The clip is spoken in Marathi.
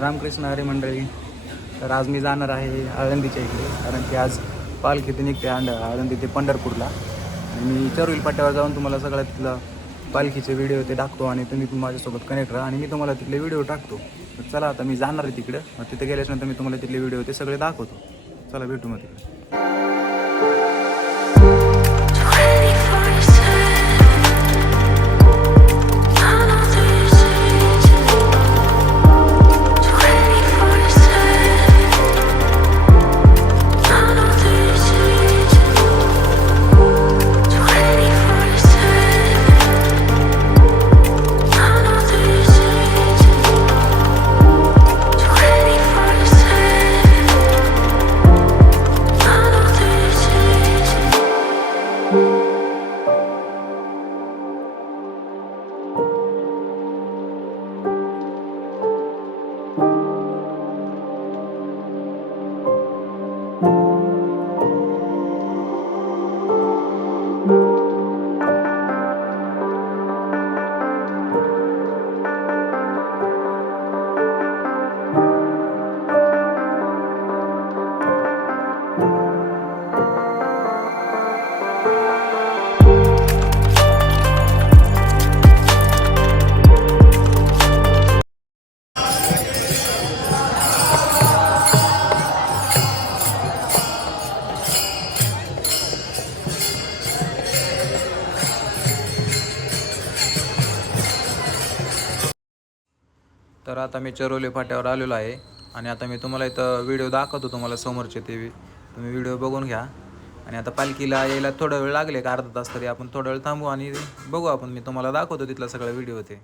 रामकृष्ण हरी मंडळी. तर आज मी जाणार आहे आळंदीच्या इकडे, कारण की आज पालखी ते निघते आळंदी ते पंढरपूरला. आणि मी चरोली पाट्यावर जाऊन तुम्हाला सगळ्यात तिथलं पालखीचे व्हिडिओ ते टाकतो आणि तुम्ही पण माझ्यासोबत कनेक्ट राहा आणि मी तुम्हाला तिथले व्हिडिओ टाकतो. तर चला आता मी जाणार आहे तिकडं. मग तिथे गेल्याच्यानंतर मी तुम्हाला तिथले व्हिडिओ ते सगळे दाखवतो. चला भेटू मग तिकडे. तर आता मी चरोली फाट्यावर आलेलो आहे आणि आता मी तुम्हाला इथं व्हिडिओ दाखवतो तुम्हाला समोरचे ते तुम्ही व्हिडिओ बघून घ्या. आणि आता पालखीला यायला थोडा वेळ लागले का अर्धा तास, तरी आपण थोडा वेळ थांबू आणि बघू आपण. मी तुम्हाला दाखवतो तिथला सगळा व्हिडिओ ते.